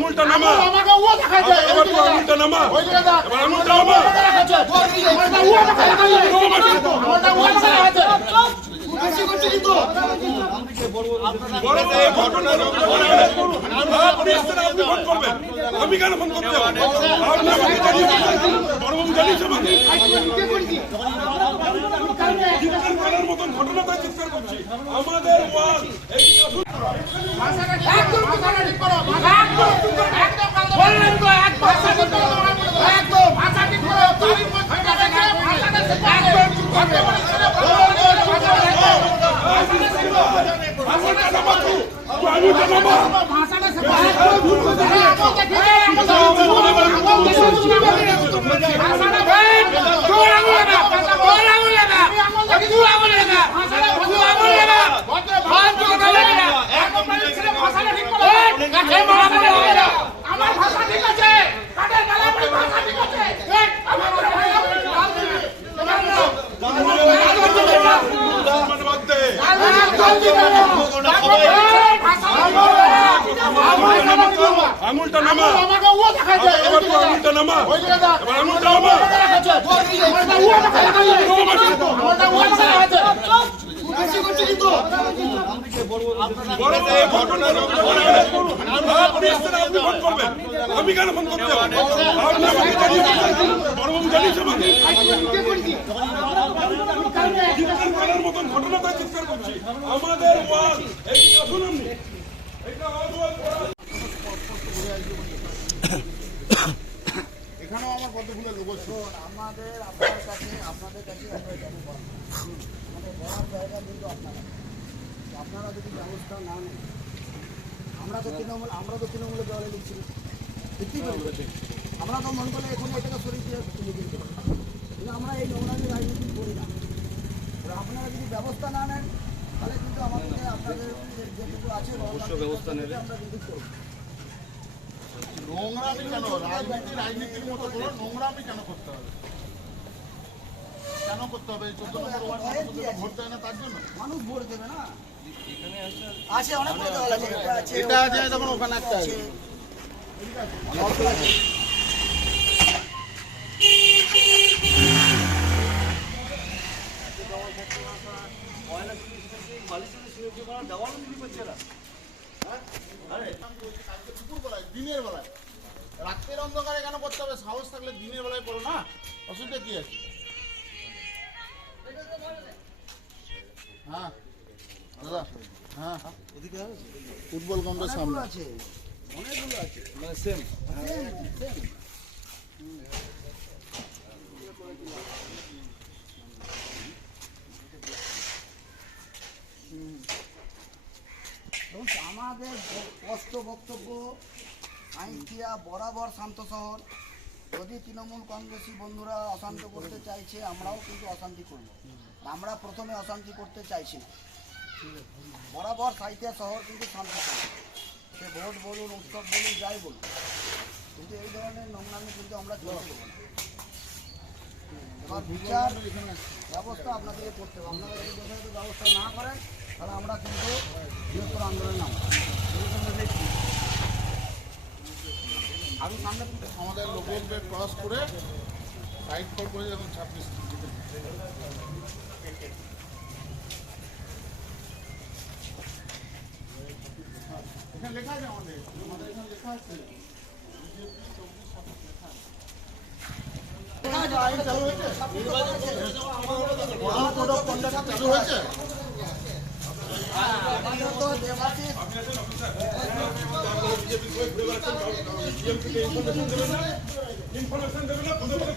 আঙুলটা নামা। আমাকে ও দেখাচ্ছে এবার তো আঙুলটা নামা। ওই দিকে দেখ এবার আঙুলটা নামা। আমারটা ও দেখাচ্ছে আমারটা ও কিন্তু। বড় এই আপনি এসছেন, আপনি ফোন করবেন। আমি কেন ফোন করতে আপনি আমাকে জানিয়েছেন বড়বাবু জানিয়েছে আমাকে। চিৎকার করার মতন ঘটনা তাই চিৎকার করছি। আমাদের ওয়াল এই একদম ভাষাটা ঠিক করো ভাষাটা ভাষাটা একদম আঙুলটা নামা তুই আঙুলটা নামা ভাষাটা ভাষাটা তোর আঙুলে না তোর আঙুলে না তুই আঙুলে না তুই আঙুলে না ফালতু কথা বলবি না একদম ছেলে ভাষাটা ঠিক করো কাছে মারামারি হবে না আমার ভাষা ঠিক আছে কাটে মারামারি ভাষা ঠিক আছে এই, আমার ভাষা মানে বাদ দে আঙুলটা নামা ও আঙুলটা আঙুলটা আমি কেন ফোন করতে যাব আপনি আমাকে জানিয়েছেন বড়বাবু জানিয়েছে আমাকে চিৎকার করার মতন ঘটনা চিৎকার করছি। আমাদের এই আসুন আপনি এখানেও আমার কত ফুলের লোক আমাদের আপনার কাছে আপনাদের কাছে আমরা কেন বলব? আমাদের বলার জায়গা কিন্তু আপনারা। আপনারা যদি ব্যবস্থা না নেন আমরা তো তৃণমূল আমরা তো লিখছি আমরা তো মনে করলে এখন এটাকে সরিয়ে দিয়ে তুলে দিতে পারি। আমরা এই নোংরামি রাজনীতি করি না। আপনারা যদি ব্যবস্থা না নেন তাহলে কিন্তু আমাদেরকে আপনাদের যেটুকু আছে অবশ্য ব্যবস্থা নেবে। আমরা কিন্তু করব। নোংরামি কেন? রাজনীতি রাজনীতির মতো করে নোংরামি কেন করতে হবে? কেন করতে হবে? চোদ্দ নম্বর ওয়ার্ড ভোট দেয় না তার জন্য। মানুষ ভোট দেবে না। আছে অনেক আছে এটা আছে এটা আছে যেমন ওখানে একটা আছে। কালকে দুপুরবেলায়, দিনের বেলায় রাত্রের অন্ধকারে কেন করতে হবে? সাহস থাকলে দিনের বেলায় করো না। অসুবিধা কি আছে? হ্যাঁ। দাদা হ্যাঁ। ফুটবল গ্রাউন্ডের সামনে। আছে। অনেকগুলো আছে। দেখুন, আমাদের স্পষ্ট বক্তব্য আইনটিয়া বরাবর শান্ত শহর যদি তৃণমূল কংগ্রেসী বন্ধুরা অশান্ত করতে চাইছে, আমরাও কিন্তু অশান্তি করব। আমরা প্রথমে অশান্তি করতে চাইছি না। বরাবর সাইতিয়া শহর কিন্তু শান্ত শহর সে ভোট বলুন, উৎসব বলুন, যাই বলুন। কিন্তু এই ধরনের নোংরামি কিন্তু আমরা চলতে দেবো না। এবার বিচার ব্যবস্থা আপনাদেরকে করতে হবে। আপনারা যদি ব্যবস্থা না করেন তাহলে আমরা কিন্তু বৃহত্তর আন্দোলন নাম আমি সামনে আমাদের লোকলকে ক্রস করে সাইড ফোর করে যখন ছাব্বিশ এখানে লেখা আছে আমাদের আমাদের এখানে লেখা আছে। চালু হয়েছে? চালু হয়েছে? ইনফরমেশন দেবে না পদে পদে